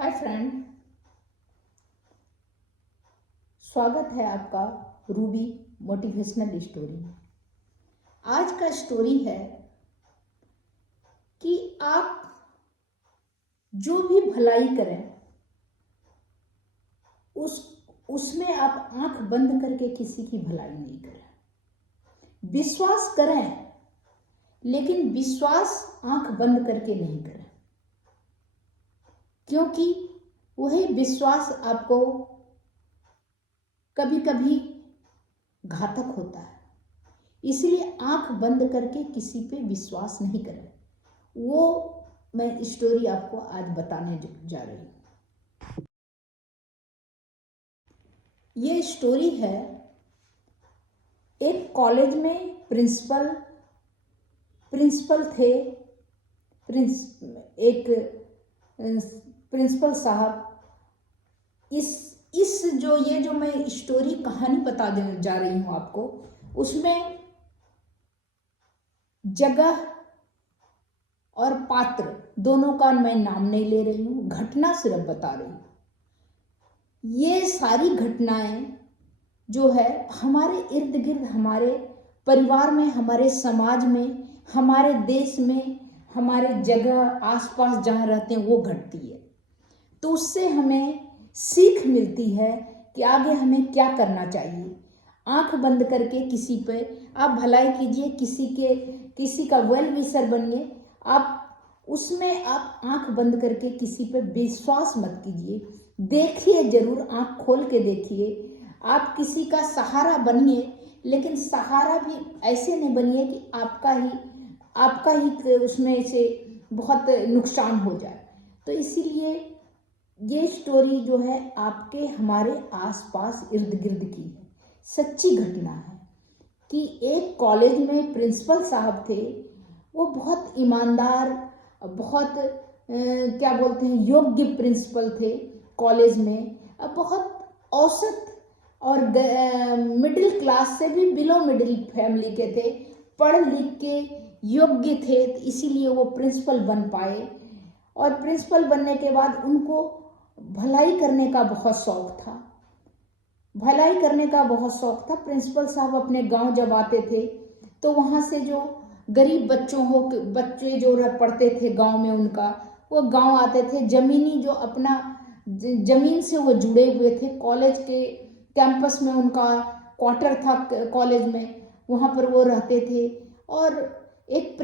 Hi friend, स्वागत है आपका रूबी मोटिवेशनल स्टोरी में। आज का स्टोरी है कि आप जो भी भलाई करें उसमें आप आंख बंद करके किसी की भलाई नहीं करें। विश्वास करें, लेकिन विश्वास आंख बंद करके नहीं करें, क्योंकि वही विश्वास आपको कभी कभी घातक होता है। इसलिए आंख बंद करके किसी पे विश्वास नहीं करें। वो मैं स्टोरी आपको आज बताने जा रही हूँ। ये स्टोरी है एक कॉलेज में प्रिंसिपल थे। एक प्रिंसिपल साहब इस जो मैं स्टोरी कहानी बता जा रही हूँ आपको, उसमें जगह और पात्र दोनों का मैं नाम नहीं ले रही हूँ, घटना सिर्फ बता रही हूँ। ये सारी घटनाएं जो है हमारे इर्द गिर्द, हमारे परिवार में, हमारे समाज में, हमारे देश में, हमारे जगह आसपास जहाँ रहते हैं वो घटती है। तो उससे हमें सीख मिलती है कि आगे हमें क्या करना चाहिए। आंख बंद करके किसी पे आप भलाई कीजिए, किसी का वेल विशर बनिए। आप उसमें आप आंख बंद करके किसी पे विश्वास मत कीजिए। देखिए जरूर, आंख खोल के देखिए। आप किसी का सहारा बनिए, लेकिन सहारा भी ऐसे नहीं बनिए कि आपका ही उसमें से बहुत नुकसान हो जाए। तो इसीलिए ये स्टोरी जो है आपके हमारे आसपास इर्द गिर्द की है, सच्ची घटना है कि एक कॉलेज में प्रिंसिपल साहब थे। वो बहुत ईमानदार, बहुत क्या बोलते हैं, योग्य प्रिंसिपल थे कॉलेज में। बहुत औसत और मिडिल क्लास से भी बिलो मिडिल फैमिली के थे, पढ़ लिख के योग्य थे, इसीलिए वो प्रिंसिपल बन पाए। और प्रिंसिपल बनने के बाद उनको भलाई करने का बहुत शौक था। प्रिंसिपल साहब अपने गांव जब आते थे तो वहाँ से जो गरीब बच्चे जो पढ़ते थे गांव में, वो गांव आते थे। जो अपना जमीन से वो जुड़े हुए थे। कॉलेज के कैंपस में उनका क्वार्टर था कॉलेज में, वहाँ पर वो रहते थे। और एक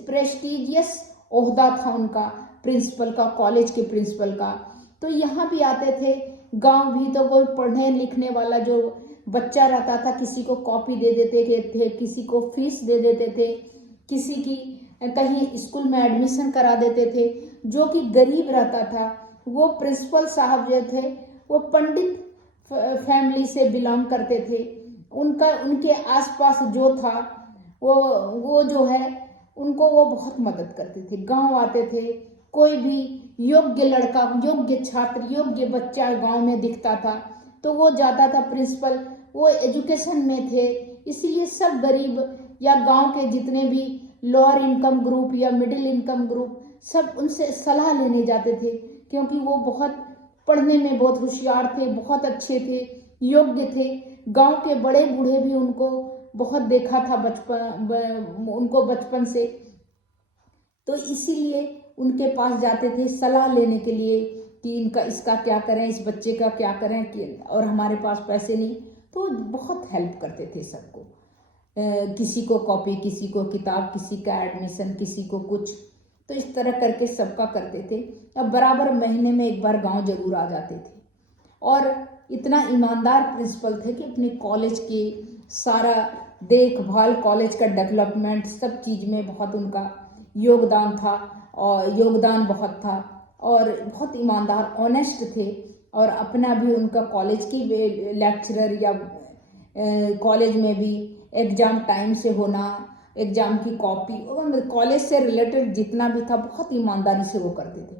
प्रेस्टिजियस ओहदा था उनका, प्रिंसिपल का, कॉलेज के प्रिंसिपल का। तो यहाँ भी आते थे। गांव भी तो कोई पढ़ने लिखने वाला जो बच्चा रहता था, किसी को कॉपी दे देते थे, किसी को फीस दे देते थे, किसी की कहीं स्कूल में एडमिशन करा देते थे। जो कि गरीब रहता था, वो प्रिंसिपल साहब जो थे वो पंडित फैमिली से बिलोंग करते थे। उनके आसपास जो था वो जो है उनको वो बहुत मदद करते थे। गांव आते थे, कोई भी योग्य लड़का, योग्य छात्र, योग्य बच्चा गांव में दिखता था तो वो जाता था प्रिंसिपल। वो एजुकेशन में थे, इसलिए सब गरीब या गांव के जितने भी लोअर इनकम ग्रुप या मिडिल इनकम ग्रुप, सब उनसे सलाह लेने जाते थे, क्योंकि वो बहुत पढ़ने में बहुत होशियार थे, बहुत अच्छे थे, योग्य थे। गांव के बड़े बूढ़े भी उनको बहुत देखा था बचपन से। तो इसीलिए उनके पास जाते थे सलाह लेने के लिए कि इसका क्या करें, इस बच्चे का क्या करें, और हमारे पास पैसे नहीं। तो बहुत हेल्प करते थे सबको, किसी को कॉपी, किसी को किताब, किसी का एडमिशन, किसी को कुछ। तो इस तरह करके सबका करते थे। अब बराबर महीने में एक बार गांव जरूर आ जाते थे। और इतना ईमानदार प्रिंसिपल थे कि अपने कॉलेज के सारा देखभाल, कॉलेज का डेवलपमेंट, सब चीज़ में बहुत उनका योगदान था, और योगदान बहुत था। और बहुत ईमानदार, ऑनेस्ट थे। और अपना भी उनका कॉलेज की लेक्चरर या कॉलेज में भी एग्ज़ाम टाइम से होना, एग्ज़ाम की कॉपी, कॉलेज से रिलेटेड जितना भी था बहुत ईमानदारी से वो करते थे।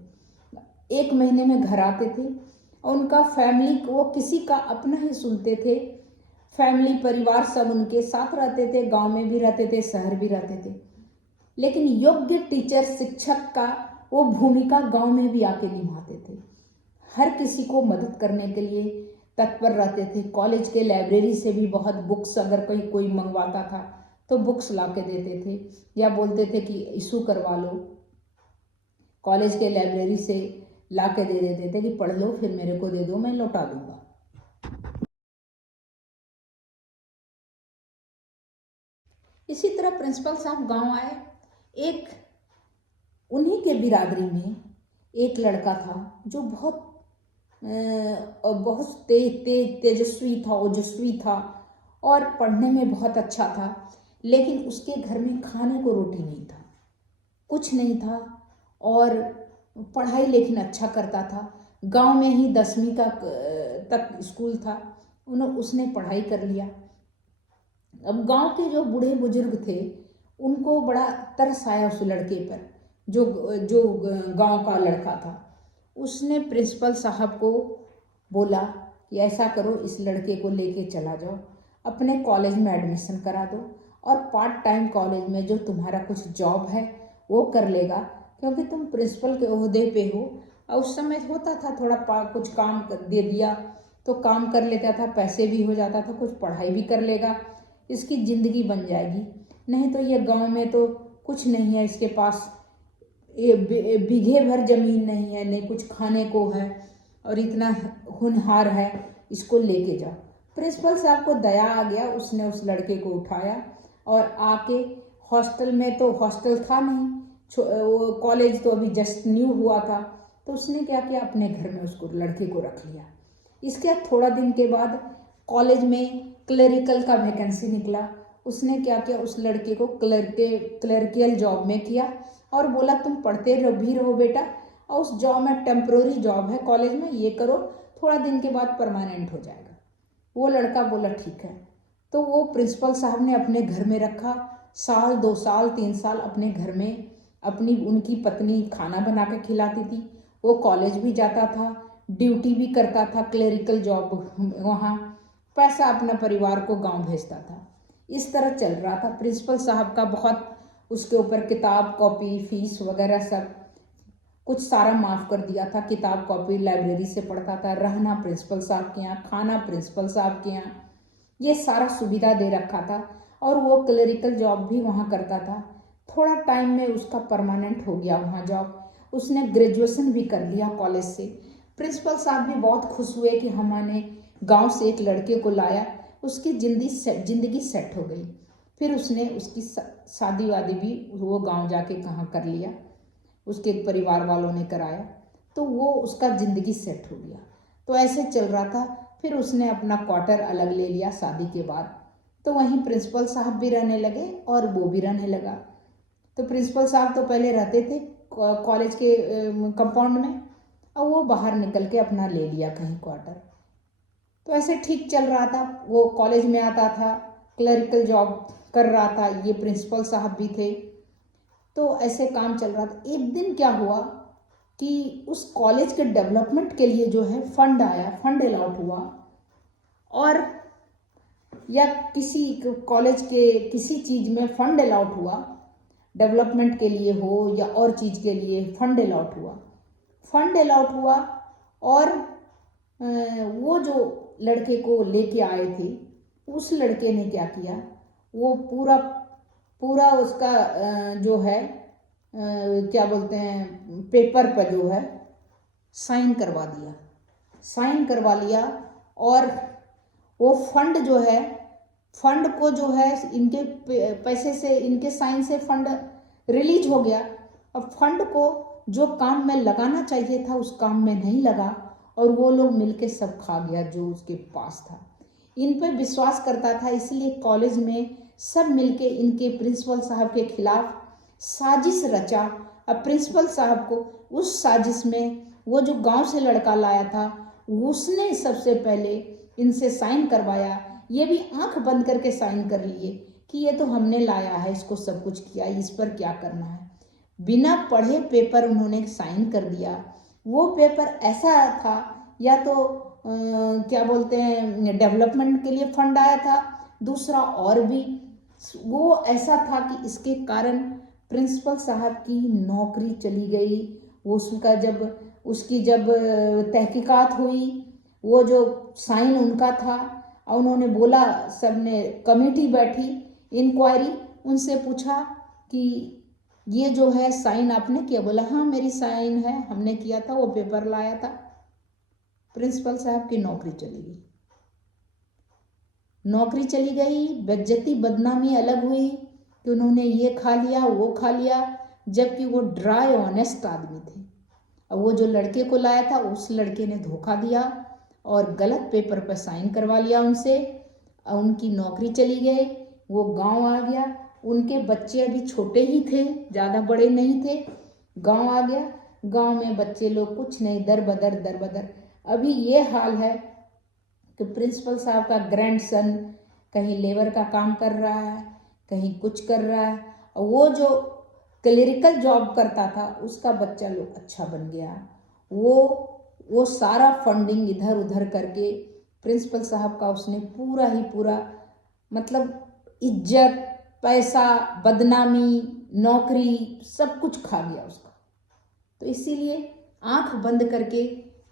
एक महीने में घर आते थे और उनका फैमिली, वो किसी का अपना ही सुनते थे। फैमिली, परिवार सब उनके साथ रहते थे, गांव में भी रहते थे, शहर भी रहते थे। लेकिन योग्य टीचर, शिक्षक का वो भूमिका गांव में भी आके निभाते थे। हर किसी को मदद करने के लिए तत्पर रहते थे। कॉलेज के लाइब्रेरी से भी बहुत बुक्स अगर कोई मंगवाता था तो बुक्स ला के देते थे, या बोलते थे कि इशू करवा लो, कॉलेज के लाइब्रेरी से ला के दे देते थे कि पढ़ लो फिर मेरे को दे दो, मैं लौटा दूंगा। इसी तरह प्रिंसिपल साहब गांव आए। एक उन्हीं के बिरादरी में एक लड़का था जो बहुत तेजस्वी था, ओजस्वी था और पढ़ने में बहुत अच्छा था, लेकिन उसके घर में खाने को रोटी नहीं था, कुछ नहीं था, और पढ़ाई लेकिन अच्छा करता था। गांव में ही 10वीं तक स्कूल था, उसने पढ़ाई कर लिया। अब गांव के जो बूढ़े बुजुर्ग थे उनको बड़ा तरस आया उस लड़के पर, जो जो गांव का लड़का था। उसने प्रिंसिपल साहब को बोला कि ऐसा करो, इस लड़के को लेके चला जाओ, अपने कॉलेज में एडमिशन करा दो, और पार्ट टाइम कॉलेज में जो तुम्हारा कुछ जॉब है वो कर लेगा, क्योंकि तुम प्रिंसिपल के ओहदे पे हो। और उस समय होता था थोड़ा कुछ काम दे दिया तो काम कर लेता था, पैसे भी हो जाता था, कुछ पढ़ाई भी कर लेगा, इसकी ज़िंदगी बन जाएगी। नहीं तो ये गांव में तो कुछ नहीं है इसके पास, बीघे भर ज़मीन नहीं है, नहीं कुछ खाने को है, और इतना होनहार है, इसको लेके जाओ। प्रिंसिपल साहब को दया आ गया, उसने उस लड़के को उठाया और आके हॉस्टल में, तो हॉस्टल था नहीं, वो कॉलेज तो अभी जस्ट न्यू हुआ था, तो उसने क्या किया, अपने घर में उसको लड़के को रख लिया। इसके थोड़ा दिन के बाद कॉलेज में क्लरिकल का वैकेंसी निकला। उसने क्या किया, उस लड़के को क्लर्कियल जॉब में किया और बोला तुम पढ़ते रहो बेटा, और उस जॉब में टेम्प्रोरी जॉब है कॉलेज में, ये करो, थोड़ा दिन के बाद परमानेंट हो जाएगा। वो लड़का बोला ठीक है। तो वो प्रिंसिपल साहब ने अपने घर में रखा, साल 2 साल 3 साल अपने घर में उनकी पत्नी खाना बना के खिलाती थी, वो कॉलेज भी जाता था, ड्यूटी भी करता था, क्लरिकल जॉब वहाँ, पैसा अपना परिवार को गांव भेजता था। इस तरह चल रहा था। प्रिंसिपल साहब का बहुत उसके ऊपर किताब कॉपी फीस वगैरह सब कुछ सारा माफ़ कर दिया था। किताब कॉपी लाइब्रेरी से पढ़ता था, रहना प्रिंसिपल साहब के यहाँ, खाना प्रिंसिपल साहब के यहाँ, ये सारा सुविधा दे रखा था। और वो क्लरिकल जॉब भी वहाँ करता था। थोड़ा टाइम में उसका परमानेंट हो गया वहाँ जॉब। उसने ग्रेजुएशन भी कर लिया कॉलेज से। प्रिंसिपल साहब भी बहुत खुश हुए कि हमने गांव से एक लड़के को लाया, उसकी जिंदगी सेट हो गई। फिर उसने उसकी शादी वादी भी वो गांव जाके कहाँ कर लिया, उसके परिवार वालों ने कराया, तो वो उसका ज़िंदगी सेट हो गया। तो ऐसे चल रहा था। फिर उसने अपना क्वार्टर अलग ले लिया शादी के बाद, तो वहीं प्रिंसिपल साहब भी रहने लगे और वो भी रहने लगा। तो प्रिंसिपल साहब तो पहले रहते थे कॉलेज के कंपाउंड में, और वो बाहर निकल के अपना ले लिया कहीं क्वार्टर। तो ऐसे ठीक चल रहा था। वो कॉलेज में आता था, क्लरिकल जॉब कर रहा था, ये प्रिंसिपल साहब भी थे, तो ऐसे काम चल रहा था। एक दिन क्या हुआ कि उस कॉलेज के डेवलपमेंट के लिए जो है फंड आया, फंड अलॉट हुआ, और या किसी कॉलेज के किसी चीज़ में फंड अलॉट हुआ, डेवलपमेंट के लिए हो या और चीज़ के लिए फंड अलॉट हुआ। फंड अलॉट हुआ और वो जो लड़के को लेके आए थे, उस लड़के ने क्या किया, वो पूरा उसका जो है क्या बोलते हैं, पेपर पर जो है साइन करवा लिया। और वो फंड जो है, फंड को जो है इनके पैसे से, इनके साइन से फंड रिलीज हो गया। अब फंड को जो काम में लगाना चाहिए था उस काम में नहीं लगा, और वो लोग मिलके सब खा गया जो उसके पास था। इन पे विश्वास करता था, इसलिए कॉलेज में सब मिलके इनके प्रिंसिपल साहब के खिलाफ साजिश रचा। अब प्रिंसिपल साहब को उस साजिश में वो जो गांव से लड़का लाया था उसने सबसे पहले इनसे साइन करवाया। ये भी आंख बंद करके साइन कर लिए कि ये तो हमने लाया है, इसको सब कुछ किया, इस पर क्या करना है। बिना पढ़े पेपर उन्होंने साइन कर दिया। वो पेपर ऐसा था, या तो क्या बोलते हैं, डेवलपमेंट के लिए फंड आया था, दूसरा और भी वो ऐसा था कि इसके कारण प्रिंसिपल साहब की नौकरी चली गई वो उसकी जब तहकीकात हुई, वो जो साइन उनका था, और उन्होंने बोला, सबने कमेटी बैठी इंक्वायरी, उनसे पूछा कि ये जो है साइन आपने किया? बोला हाँ मेरी साइन है, हमने किया था, वो पेपर लाया था। प्रिंसिपल साहब की नौकरी चली गई। नौकरी चली गई, बेइज्जती बदनामी अलग हुई कि उन्होंने ये खा लिया वो खा लिया, जबकि वो ड्राई ऑनेस्ट आदमी थे। और वो जो लड़के को लाया था, उस लड़के ने धोखा दिया और गलत पेपर पर साइन करवा लिया उनसे, और उनकी नौकरी चली गई। वो गांव आ गया, उनके बच्चे अभी छोटे ही थे, ज़्यादा बड़े नहीं थे। गांव आ गया, गांव में बच्चे लोग कुछ नहीं, दर बदर। अभी ये हाल है कि प्रिंसिपल साहब का ग्रैंडसन कहीं लेबर का काम कर रहा है, कहीं कुछ कर रहा है, और वो जो क्लरिकल जॉब करता था उसका बच्चा लोग अच्छा बन गया। वो सारा फंडिंग इधर उधर करके प्रिंसिपल साहब का उसने पूरा ही पूरा, मतलब इज्जत, पैसा, बदनामी, नौकरी, सब कुछ खा गया उसका। तो इसीलिए आंख बंद करके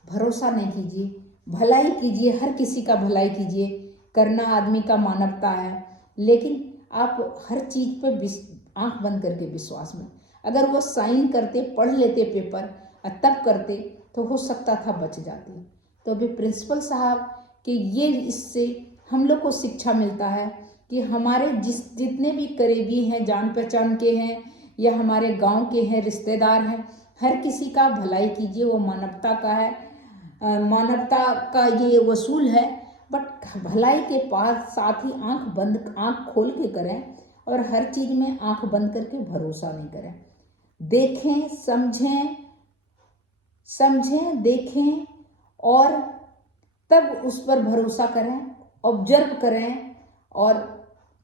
भरोसा नहीं कीजिए, भलाई कीजिए, हर किसी का भलाई कीजिए, करना आदमी का मानवता है। लेकिन आप हर चीज़ पे आंख बंद करके विश्वास में, अगर वो साइन करते, पढ़ लेते पेपर और तब करते तो हो सकता था बच जाते। तो अभी प्रिंसिपल साहब के ये, इससे हम लोग को शिक्षा मिलता है कि हमारे जितने भी करीबी हैं, जान पहचान के हैं या हमारे गांव के हैं, रिश्तेदार हैं, हर किसी का भलाई कीजिए, वो मानवता का है, मानवता का ये वसूल है। बट भलाई के पास साथ ही आंख खोल के करें, और हर चीज़ में आंख बंद करके भरोसा नहीं करें। देखें, समझें, देखें और तब उस पर भरोसा करें, ऑब्जर्व करें, और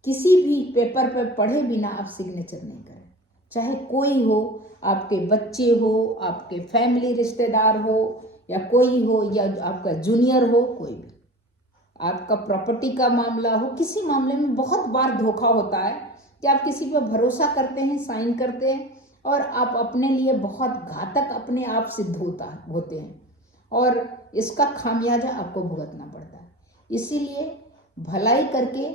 किसी भी पेपर पर पढ़े बिना आप सिग्नेचर नहीं करें। चाहे कोई हो, आपके बच्चे हो, आपके फैमिली रिश्तेदार हो, या कोई हो, या आपका जूनियर हो, कोई भी, आपका प्रॉपर्टी का मामला हो, किसी मामले में बहुत बार धोखा होता है कि आप किसी पर भरोसा करते हैं, साइन करते हैं, और आप अपने लिए बहुत घातक अपने आप सिद्ध होते हैं, और इसका खामियाजा आपको भुगतना पड़ता है। इसीलिए भलाई करके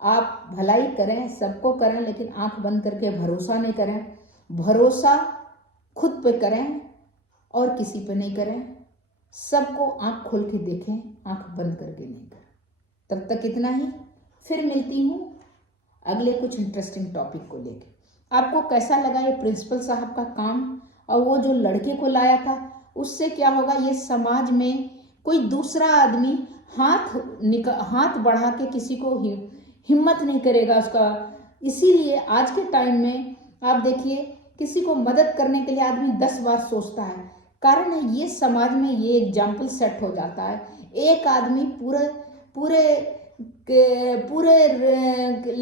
आप भलाई करें, सबको करें, लेकिन आंख बंद करके भरोसा नहीं करें। भरोसा खुद पे करें और किसी पे नहीं करें। सबको आंख खोल के देखें, आंख बंद करके नहीं करें। तब तक इतना ही, फिर मिलती हूँ अगले कुछ इंटरेस्टिंग टॉपिक को लेके। आपको कैसा लगा ये प्रिंसिपल साहब का काम, और वो जो लड़के को लाया था उससे क्या होगा? ये समाज में कोई दूसरा आदमी हाथ बढ़ा के किसी को हिम्मत नहीं करेगा उसका। इसीलिए आज के टाइम में आप देखिए, किसी को मदद करने के लिए आदमी 10 बार सोचता है। कारण है ये, समाज में ये एग्जाम्पल सेट हो जाता है। एक आदमी पूरे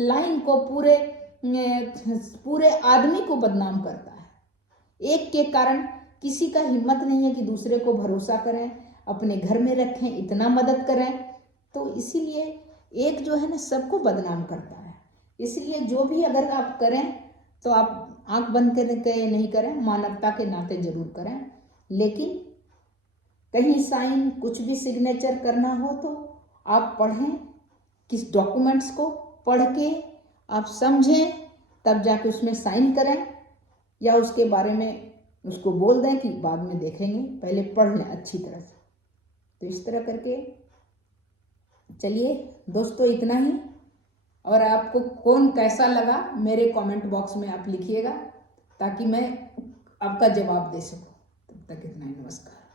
लाइन को, पूरे आदमी को बदनाम करता है। एक के कारण किसी का हिम्मत नहीं है कि दूसरे को भरोसा करें, अपने घर में रखें, इतना मदद करें। तो इसीलिए एक जो है ना, सबको बदनाम करता है। इसलिए जो भी अगर आप करें तो आप आंख बंद करके नहीं करें, मानवता के नाते जरूर करें। लेकिन कहीं साइन, कुछ भी सिग्नेचर करना हो तो आप पढ़ें, किस डॉक्यूमेंट्स को पढ़ के आप समझें, तब जाके उसमें साइन करें, या उसके बारे में उसको बोल दें कि बाद में देखेंगे, पहले पढ़ लें अच्छी तरह से। तो इस तरह करके चलिए दोस्तों, इतना ही। और आपको कौन कैसा लगा मेरे कमेंट बॉक्स में आप लिखिएगा, ताकि मैं आपका जवाब दे सकूं। तब तक इतना ही, नमस्कार।